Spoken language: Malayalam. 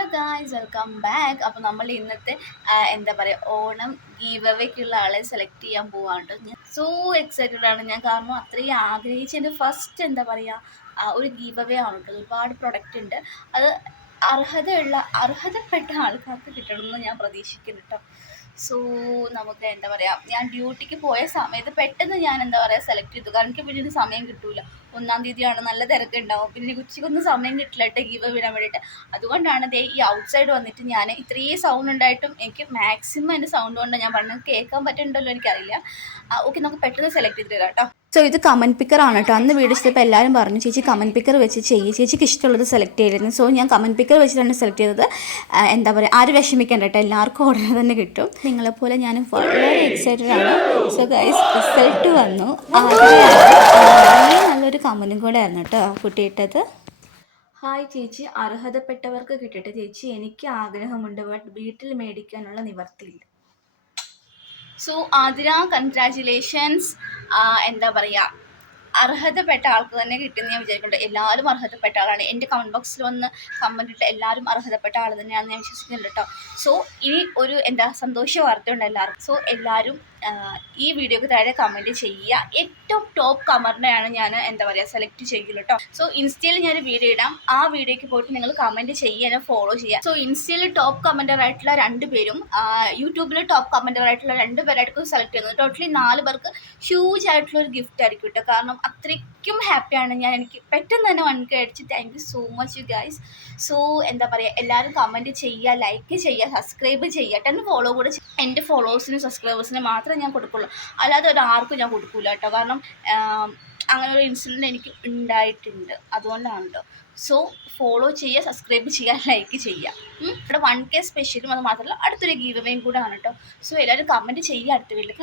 Hello guys, welcome back. അപ്പോൾ നമ്മൾ ഇന്നത്തെ എന്താ പറയുക ഓണം ഗീവ് അവേക്കുള്ള ആളെ സെലക്ട് ചെയ്യാൻ പോവാണ്. ഞാൻ സോ എക്സൈറ്റഡ് ആണ് ഞാൻ, കാരണം അത്രയും ആഗ്രഹിച്ച് എൻ്റെ ഫസ്റ്റ് എന്താ പറയുക ഒരു ഗീവ് അവേ ആണ് കേട്ടോ. ഒരുപാട് പ്രൊഡക്റ്റ് ഉണ്ട്. അത് അർഹതപ്പെട്ട ആൾക്കാർക്ക് കിട്ടണമെന്ന് ഞാൻ പ്രതീക്ഷിക്കുന്നു കേട്ടോ. സോ നമുക്ക് എന്താ പറയുക, ഞാൻ ഡ്യൂട്ടിക്ക് പോയ സമയത്ത് പെട്ടെന്ന് ഞാൻ എന്താ പറയുക സെലക്ട് ചെയ്തു. കാരണം എനിക്ക് പിന്നീട് സമയം കിട്ടൂല. 1-ാം തീയതിയാണ്, നല്ല തിരക്കുണ്ടാവും. പിന്നെ ഉച്ചയ്ക്കൊന്നും സമയം കിട്ടില്ല കേട്ടോ ഗീവ് വിടാൻ വേണ്ടിയിട്ട്. അതുകൊണ്ടാണ് ദേ ഈ ഔട്ട്സൈഡ് വന്നിട്ട് ഞാൻ ഇത്രയും സൗണ്ട് ഉണ്ടായിട്ടും എനിക്ക് മാക്സിമം എൻ്റെ സൗണ്ട് കൊണ്ട് ഞാൻ പറഞ്ഞത് കേൾക്കാൻ പറ്റുന്നുണ്ടല്ലോ എനിക്കറിയില്ല. ഓക്കെ, നമുക്ക് പെട്ടെന്ന് സെലക്ട് ചെയ്ത് തരാം കേട്ടോ. സോ ഇത് കമൻറ്റ് പിക്കർ ആണ് കേട്ടോ. അന്ന് വീഡിയോ ചെയ്തപ്പോൾ എല്ലാവരും പറഞ്ഞു ചേച്ചി കമൻറ്റ് പിക്കർ വെച്ച് ചെയ്യും, ചേച്ചിക്ക് ഇഷ്ടമുള്ളത് സെലക്ട് ചെയ്തിരുന്നു. സോ ഞാൻ കമൻറ്റ് പിക്കർ വെച്ചിട്ടാണ് സെലക്ട് ചെയ്തത്. എന്താ പറയുക, ആരും വിഷമിക്കേണ്ട കേട്ടോ, എല്ലാവർക്കും ഉടനെ തന്നെ കിട്ടും. നിങ്ങളെപ്പോലെ ഞാനും വളരെ എക്സൈറ്റഡ് ആണ്. സോ ഗൈസ്, റിസൾട്ട് വന്നു. നല്ലൊരു കമൻറ്റും കൂടെ ആയിരുന്നു കേട്ടോ കുട്ടിയിട്ടത്. ഹായ് ചേച്ചി, അർഹതപ്പെട്ടവർക്ക് കിട്ടട്ടെ ചേച്ചി, എനിക്ക് ആഗ്രഹമുണ്ട്, ബട്ട് വീട്ടിൽ മേടിക്കാനുള്ള നിവർത്തിയില്ല. So Athira, congratulations. എന്താ പറയുക, അർഹതപ്പെട്ട ആൾക്ക് തന്നെ കിട്ടുമെന്ന് ഞാൻ വിചാരിക്കുന്നുണ്ട്. എല്ലാവരും അർഹതപ്പെട്ട ആളാണ്. എൻ്റെ കമൻറ്റ് ബോക്സിൽ വന്ന് കമൻറ്റ് ഇട്ട് എല്ലാവരും അർഹതപ്പെട്ട ആൾ തന്നെയാണെന്ന് ഞാൻ വിശ്വസിക്കുന്നുണ്ട് കേട്ടോ. സോ ഇനി ഒരു സന്തോഷ വാർത്തയുണ്ട് എല്ലാവർക്കും. സോ എല്ലാവരും ഈ വീഡിയോക്ക് താഴെ കമൻറ്റ് ചെയ്യുക. ഏറ്റവും ടോപ്പ് കമറിനെയാണ് ഞാൻ എന്താ പറയുക സെലക്ട് ചെയ്യുള്ളൂ കേട്ടോ. സോ ഇൻസ്റ്റയിൽ ഞാനൊരു വീഡിയോ ഇടാം. ആ വീഡിയോയ്ക്ക് പോയിട്ട് നിങ്ങൾ കമൻറ്റ് ചെയ്യുക, ഫോളോ ചെയ്യുക. സോ ഇൻസ്റ്റയിൽ ടോപ്പ് കമൻറ്റർ ആയിട്ടുള്ള 2 പേരും യൂട്യൂബിൽ ടോപ്പ് കമൻറ്റർ ആയിട്ടുള്ള 2 പേരായിരിക്കും സെലക്ട് ചെയ്യുന്നത്. ടോട്ടലി 4 പേർക്ക് ഹ്യൂജ് ആയിട്ടുള്ള ഒരു ഗിഫ്റ്റ് ആയിരിക്കും കേട്ടോ. കാരണം അത്രയ്ക്കും ഹാപ്പിയാണ് ഞാൻ. എനിക്ക് പെട്ടെന്ന് തന്നെ 1K അടിച്ച്. Thank you so much you guys. So എന്താ പറയുക, എല്ലാവരും കമൻറ്റ് ചെയ്യുക, ലൈക്ക് ചെയ്യുക, സബ്സ്ക്രൈബ് ചെയ്യുക, 10 ഫോളോ കൂടെ എൻ്റെ ഫോളോവേഴ്സിനും സബ്സ്ക്രൈബേഴ്സിനും മാത്രമേ ഞാൻ കൊടുക്കുള്ളൂ. അല്ലാതെ ഒരാർക്കും ഞാൻ കൊടുക്കില്ല കേട്ടോ. കാരണം അങ്ങനെ ഒരു ഇൻസിഡൻറ്റ് എനിക്ക് ഉണ്ടായിട്ടുണ്ട്, അതുകൊണ്ടാണ് കേട്ടോ. സോ ഫോളോ ചെയ്യുക, സബ്സ്ക്രൈബ് ചെയ്യുക, ലൈക്ക് ചെയ്യുക. ഇവിടെ 1K സ്പെഷ്യലും അത് മാത്രമല്ല അടുത്തൊരു ഗീവ് അവേയും കൂടെ ആണ് കേട്ടോ. സോ എല്ലാവരും കമൻറ്റ് ചെയ്യുക. അടുത്ത വീട്ടിലേക്ക്